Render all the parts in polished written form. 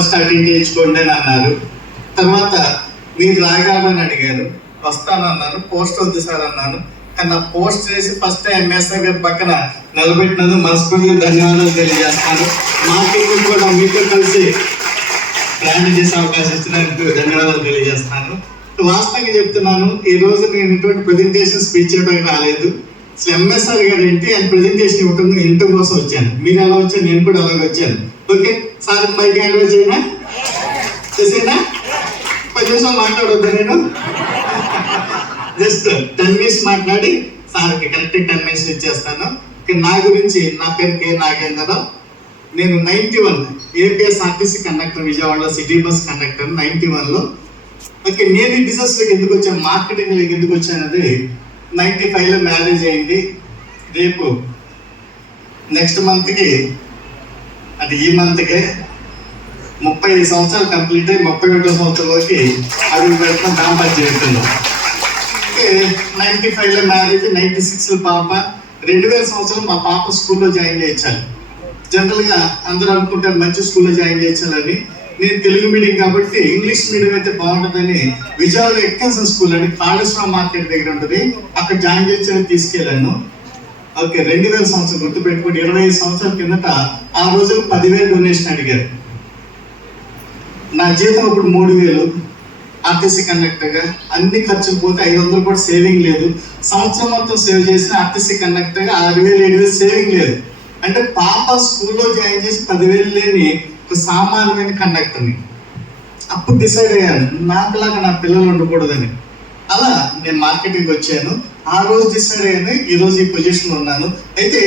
First attend చేయించుకోండి అని అన్నారు. తర్వాత మీరు రాగలరని అడిగారు, వస్తానన్నాను. పోస్ట్ వద్దు సార్ అన్నాను. కానీ నా పోస్ట్ చేసి ఫస్ట్ ఎంఎస్ఆర్ గారి పక్కన నిలబెట్టినందుకు మనస్ఫూర్తిగా ధన్యవాదాలు తెలియజేస్తాను. మార్కెటింగ్ కూడా మీతో కలిసి ప్రయాణం చేసే అవకాశం ఇచ్చినందుకు ధన్యవాదాలు తెలియజేస్తాను. వాస్తవంగా చెప్తున్నాను, ఈ రోజు నేను ఇటువంటి ప్రెజెంటేషన్ స్పీచ్ చేయడానికి రాలేదు. అసలు ఎంఎస్ఆర్ గారు ఏంటి ఆయన ప్రెజెంటేషన్ ఇవ్వటం కోసం వచ్చాను. మీరు ఎలా వచ్చాను, నేను కూడా అలాగే వచ్చాను. Okay sir, mic hand over చేయనా, చేసేనా? 10 నిమిషాలు మాట్లాడొద్దా? నేను జస్ట్ 10 minutes మాట్లాడి సార్కి కరెక్ట్ 10 minutes ఇచ్చేస్తాను. నా గురించి, నా పేరు కే నాగేంద్రరావు. నేను 91 ఏపీఎస్ఆర్టీసీ కండక్టర్, విజయవాడలో సిటీ బస్ కండక్టర్ 91లో. ఓకే, నేను ఈ బిజినెస్లోకి ఎందుకు వచ్చాను, మార్కెటింగ్లోకి ఎందుకు వచ్చానది 95లో మ్యారేజ్ అయింది. రేపు నెక్స్ట్ మంత్కి, అది ఈ మంత్కే 35 సంవత్సరాలు కంప్లీట్ అయ్యి 31వ సంవత్సరంలోకి అడుగు పెట్టడం దాంపత్య జీవితంలో. 95లో మ్యారేజ్, 96లో పాప. 2000 సంవత్సరం మా పాప స్కూల్లో జాయిన్ చేయించాలి. జనరల్గా అందరూ అనుకుంటారు మంచి స్కూల్లో జాయిన్ చేయించాలని. నేను తెలుగు మీడియం కాబట్టి ఇంగ్లీష్ మీడియం అయితే బాగుంటుందని విజయవాడ ఎక్స్టెన్షన్ స్కూల్ అని కాళేశ్వరం మార్కెట్ దగ్గర ఉంటుంది, అక్కడ జాయిన్ చేయించడానికి తీసుకెళ్ళాను. ఓకే, 2000 సంవత్సరం గుర్తుపెట్టుకుంటే 25 సంవత్సరాల కిందట ఆ రోజు 10,000 డొనేషన్ అడిగారు. నా జీతం ఇప్పుడు 3,000 ఆర్టీసీ కండక్టర్గా. అన్ని ఖర్చులు పోతే 500 కూడా సేవింగ్ లేదు. సంవత్సరం మొత్తం సేవ్ చేసిన ఆర్టీసీ కండక్టర్గా 6,000 7,000 సేవింగ్ లేదు. అంటే పాప స్కూల్లో జాయిన్ చేసి 10,000 లేని ఒక సామాన్యమైన కండక్టర్ని. అప్పుడు డిసైడ్ అయ్యాను, నాకులాగా నా పిల్లలు ఉండకూడదని. అలా నేను మార్కెటింగ్ వచ్చాను. ఆ రోజు డిసైడ్ అయ్యాను, ఈరోజు ఈ పొజిషన్లో ఉన్నాను. అయితే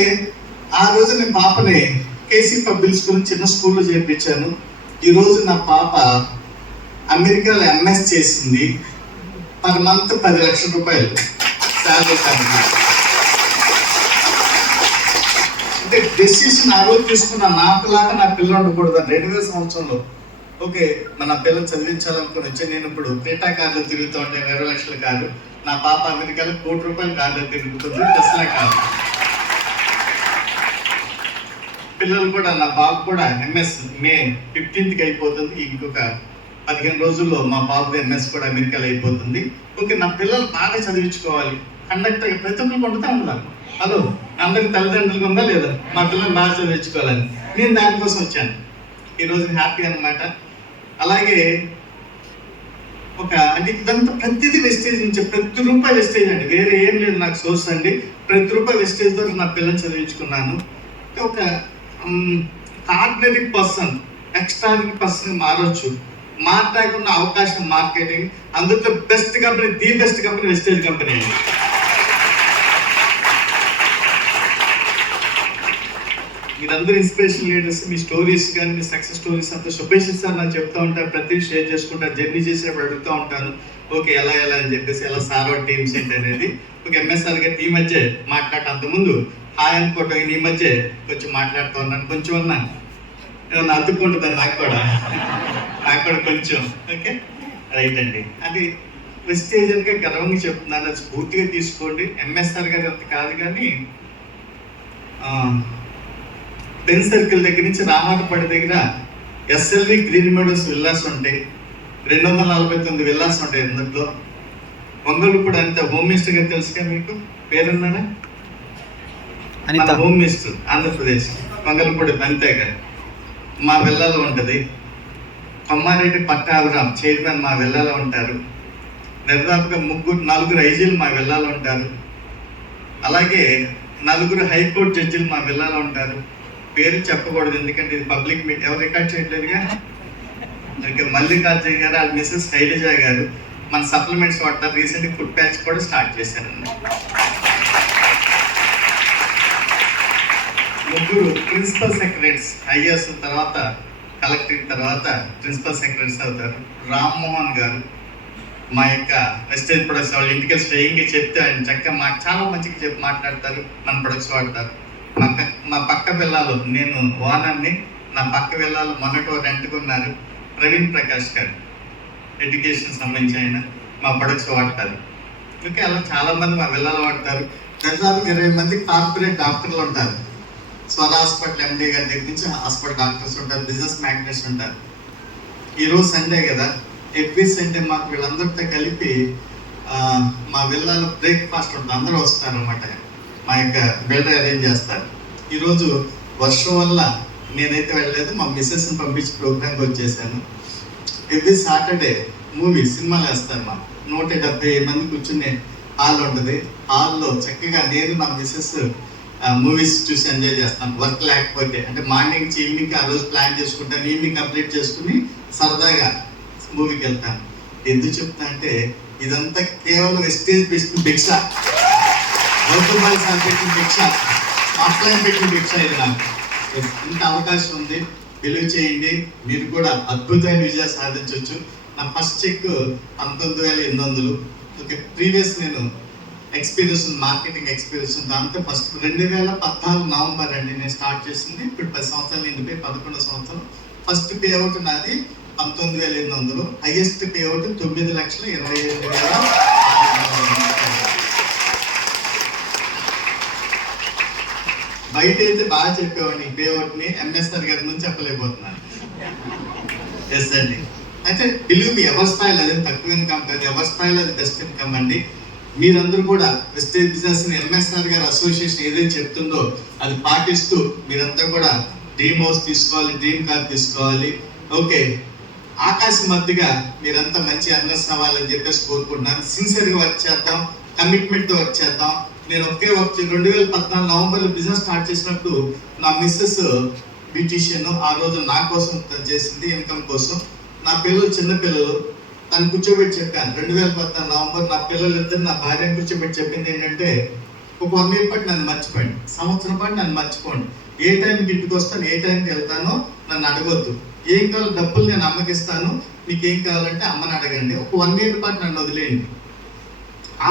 ఆ రోజు నేను పాపని కేసీ పబ్లిక్ స్కూల్ చిన్న స్కూల్లో చేర్పించాను. ఈరోజు నా పాప అమెరికాలో ఎంఎస్ చేసింది. పర్ మంత్ 10 లక్షల రూపాయలు శాలరీ. అంటే డెసిషన్ ఆ రోజు తీసుకున్న, నాకులాగా నా పిల్లలు ఉండకూడదు 2000 సంవత్సరంలో. ఓకే, మన పిల్లలు చదివించాలనుకుని వచ్చి నేను ఇప్పుడు క్రెటా కార్లో తిరుగుతూ ఉంటే 20 లక్షల కారు. నా పాప అమెరికాలో 1 కోటి రూపాయల కార్లో తిరుగుతుంది, టెస్లా కారు. పిల్లలు కూడా, నా బాబు కూడా ఎంఎస్ మే 15కి అయిపోతుంది. ఇంకొక 15 రోజుల్లో మా బాబు ఎంఎస్ కూడా అమెరికాలో అయిపోతుంది. ఓకే, నా పిల్లలు బాగా చదివించుకోవాలి. కండక్టర్ ప్రతి ఒక్కరికి ఉంటుందా ఉందా? హలో, అందరికి తల్లిదండ్రులకు ఉందా లేదా? మా పిల్లలు బాగా చదివించుకోవాలని నేను దానికోసం వచ్చాను. ఈరోజు హ్యాపీ అనమాట. అలాగే అంటే ఇదంతా ప్రతిదీ వెస్టేజ్ నుంచి, ప్రతి రూపాయి వెస్టేజ్ అండి, వేరే ఏం లేదు నాకు సోర్స్ అండి. ప్రతి రూపాయి వెస్టేజ్ ద్వారా నా పిల్లల్ని చదివించుకున్నాను. ఒక ఆర్డినరీ పర్సన్ ఎక్స్ట్రాడినరీ పర్సన్ మారవచ్చు. మాట్లాడుకున్న అవకాశం మార్కెటింగ్, అందులో best company, the best company wastage company. మీరందరూ ఇన్స్పిరేషన్ లీడర్స్. మీ స్టోరీస్ కానీ, మీ సక్సెస్ స్టోరీస్ అంతా శుభేష్ సార్ నాకు చెప్తా ఉంటారు, ప్రతి షేర్ చేసుకుంటారు. జర్నీ చేసేటప్పుడు అడుగుతూ ఉంటాను, ఓకే ఎలా అని చెప్పేసి, ఎలా సార్వ టీమ్స్ ఏంటి అనేది. ఓకే, ఎంఎస్ఆర్ గారు ఈ మధ్య అంతకుముందు హాయ్ అనుకోవటం, ఈ మధ్య కొంచెం మాట్లాడుతూ ఉన్నాను. కొంచెం ఉన్నాను, ఏమన్నా అతుక్కుంటుంది నాకు కూడా కొంచెం. ఓకే, రైట్ అండి. అది వెస్టేజ్ అని గర్వంగా చెప్తున్నాను, అది స్ఫూర్తిగా తీసుకోండి. ఎంఎస్ఆర్ గారు అంత కాదు కానీ పెన్ సర్కిల్ దగ్గర నుంచి రామాటపడి దగ్గర ఎస్ఎల్వి గ్రీన్ మెడోస్ విల్లాస్ ఉంటాయి. 249 విల్లాస్ ఉంటాయి అందులో. వంగలపూడి అంత హోమ్ మినిస్టర్ గారు తెలుసుగా మీకు, పేరున్నారా? హోమ్ మినిస్టర్ ఆంధ్రప్రదేశ్ వంగలపూడి అనిత గారు మా విల్లాలో ఉంటుంది. కొమ్మారెడ్డి పట్టాభిరామ్ చైర్మన్ మా విల్లాలో ఉంటారు. దాదాపుగా 4 ఐజీలు మా విల్లాలో ఉంటారు. అలాగే 4 హైకోర్టు జడ్జిలు మా విల్లాలో ఉంటారు. పేరు చెప్పకూడదు ఎందుకంటే ఇది పబ్లిక్ మీట్, ఎవరు రికార్డ్ చేయట్లేదుగా. ఇంకా మల్లికార్జున గారు, వాళ్ళ మిస్సెస్ శైలజ గారు మన సప్లిమెంట్స్ వాడతారు. రీసెంట్గా ఫుడ్ ప్యాచ్ కూడా స్టార్ట్ చేశారండి. 3 ప్రిన్సిపల్ సెక్రటరీస్, ఐఏఎస్ తర్వాత కలెక్టరేట్ తర్వాత ప్రిన్సిపల్ సెక్రటరీస్ అవుతారు. రామ్మోహన్ గారు మా యొక్క వెస్టేజ్ ప్రొడక్ట్స్ వాళ్ళ ఇంటికి స్వయంగా చెప్తే ఆయన చక్కగా చాలా మంచిగా చెప్పి మాట్లాడతారు, మన ప్రొడక్ట్స్ వాడతారు. మా పక్క పిల్లలు, నేను ఓనర్ని, నా పక్క పిల్లలు మొన్నటో రెంట్కున్నారు. ప్రవీణ్ ప్రకాష్ గారు ఎడ్యుకేషన్ సంబంధించి ఆయన మా ప్రొడక్ట్స్ వాడతారు. ఓకే, అలా చాలామంది మా పిల్లలు వాడతారు. దాదాపు 20 మంది కార్పొరేట్ డాక్టర్లు ఉంటారు. స్వర హాస్పిటల్ ఎండి గారి దగ్గర నుంచి హాస్పిటల్ డాక్టర్స్ ఉంటారు, బిజినెస్ మ్యాగ్నెట్స్ ఉంటారు. ఈరోజు సండే కదా, ఎవ్రీ సండే మాకు వీళ్ళందరితో కలిపి మా విల్లాలో బ్రేక్ఫాస్ట్ ఉంటుంది, అందరూ వస్తారనమాట. మా యొక్క బిల్డర్ అరేంజ్ చేస్తారు. ఈరోజు వర్షం వల్ల నేనైతే వెళ్ళలేదు, మా మిస్సెస్ని పంపించి ప్రోగ్రామ్కి వచ్చేసాను. ఎవ్రీ సాటర్డే సినిమాలు వేస్తారు. మాకు 170 మంది కూర్చునే హాల్ ఉంటుంది. హాల్లో చక్కగా నేను మా మిస్సెస్ మూవీస్ చూసి ఎంజాయ్ చేస్తాను. వర్క్ లేకపోతే అంటే మార్నింగ్ నుంచి ఈవినింగ్ ఆ రోజు ప్లాన్ చేసుకుంటాను, ఈవినింగ్ కంప్లీట్ చేసుకుని సరదాగా మూవీకి వెళ్తాను. ఎందుకు చెప్తా అంటే ఇదంతా కేవలం వెస్టేజ్ పెట్టిన భిక్ష, గౌతమ్ సార్ పెట్టిన భిక్ష, ఆఫ్లైన్ పెట్టిన భిక్ష. ఇది నాకు ఇంత అవకాశం ఉంది, బిలీవ్ చేయండి, మీరు కూడా అద్భుతమైన విజయాలు సాధించవచ్చు. నా ఫస్ట్ చెక్ 19,800. ఓకే, ప్రీవియస్ నేను ఎక్స్పీరియన్స్ మార్కెటింగ్ ఎక్స్పీరియన్స్, దాంతో ఫస్ట్ 2014 నవంబర్ అండి నేను స్టార్ట్ చేసింది. ఇప్పుడు 10 సంవత్సరాలు నిండిపోయి 11 సంవత్సరం. ఫస్ట్ పే అవుట్ నాది 19,800. Highest pay out 9,25,000. బయట అయితే బాగా చెప్పేవాడిని పే అవుట్ని, ఎంఎస్ఆర్ గారి నుంచి చెప్పలేకపోతున్నాను. ఎస్ అండి. అయితే బిలీవ్ మీ, ఎవరి స్థాయిలో అదే తక్కువ ఇన్కమ్ కాదు, ఎవరి స్థాయిలో అది బెస్ట్ ఇన్కమ్ అండి. మీరందరూ కూడా వెస్టేజ్ బిజినెస్ ఎంఎస్ఆర్ గారి అసోసియేషన్ ఏదైతే చెప్తుందో అది పాటిస్తూ మీరంతా కూడా డ్రీమ్ హౌస్ తీసుకోవాలి, డ్రీమ్ కార్ తీసుకోవాలి. ఓకే, ఆకాశం మధ్యగా మీరంతా మంచి అర్నర్స్ అవ్వాలని చెప్పేసి కోరుకుంటున్నాను. సిన్సియర్గా వర్క్ చేద్దాం, కమిట్మెంట్తో వర్క్ చేద్దాం. నేను ఒకే వర్క్ 2014 నవంబర్లో బిజినెస్ స్టార్ట్ చేసినప్పుడు నా మిస్సెస్ బ్యూటీషియన్, ఆ రోజు నా కోసం చేసింది, ఇన్కమ్ కోసం. నా పిల్లలు చిన్నపిల్లలు, తను కూర్చోబెట్టి చెప్పాను 2014 నవంబర్. నా పిల్లలిద్దరు నా భార్యను కూర్చోబెట్టి చెప్పింది ఏంటంటే, ఒక 1 ఇయర్ పాటు నన్ను మర్చిపోండి, సంవత్సరం పాటు నన్ను మర్చిపోండి, ఏ టైంకి ఇంటికి వస్తాను, ఏ టైంకి వెళ్తానో నన్ను అడగొద్దు, ఏం కావాలో డబ్బులు నేను అమ్మకిస్తాను, మీకు ఏం కావాలంటే అమ్మని అడగండి, ఒక 1 ఇయర్ పాటు నన్ను వదిలేయండి,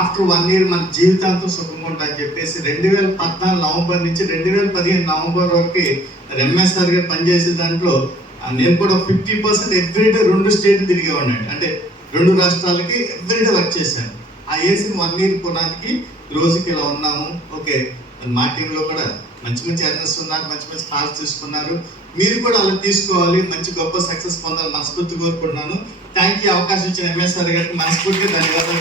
ఆఫ్టర్ 1 ఇయర్ మన జీవితాంతం సుఖంగా ఉంటాయని చెప్పేసి 2014 నవంబర్ నుంచి 2015 నవంబర్ వరకు ఎంఎస్ఆర్ గారు పనిచేసే దాంట్లో నేను కూడా 50% ఎవ్రీడే 2 స్టేట్లు తిరిగేవాడిని. అంటే 2 రాష్ట్రాలకి ఎవ్రీడే వర్క్ చేశాను. ఆ వేసిన 1 ఇయర్ కొనానికి రోజుకి ఇలా ఉన్నాము. ఓకే, మా టీంలో కూడా మంచి మంచి అర్నర్స్ ఉన్నారు, మంచి మంచి కాల్స్ తీసుకున్నారు. మీరు కూడా అలా తీసుకోవాలి, మంచి గొప్ప సక్సెస్ పొందాలి మనస్ఫూర్తి కోరుకుంటున్నాను. థ్యాంక్ యూ, అవకాశం ఇచ్చిన ఎంఎస్ఆర్ గారికి మనస్ఫూర్తిగా ధన్యవాదాలు.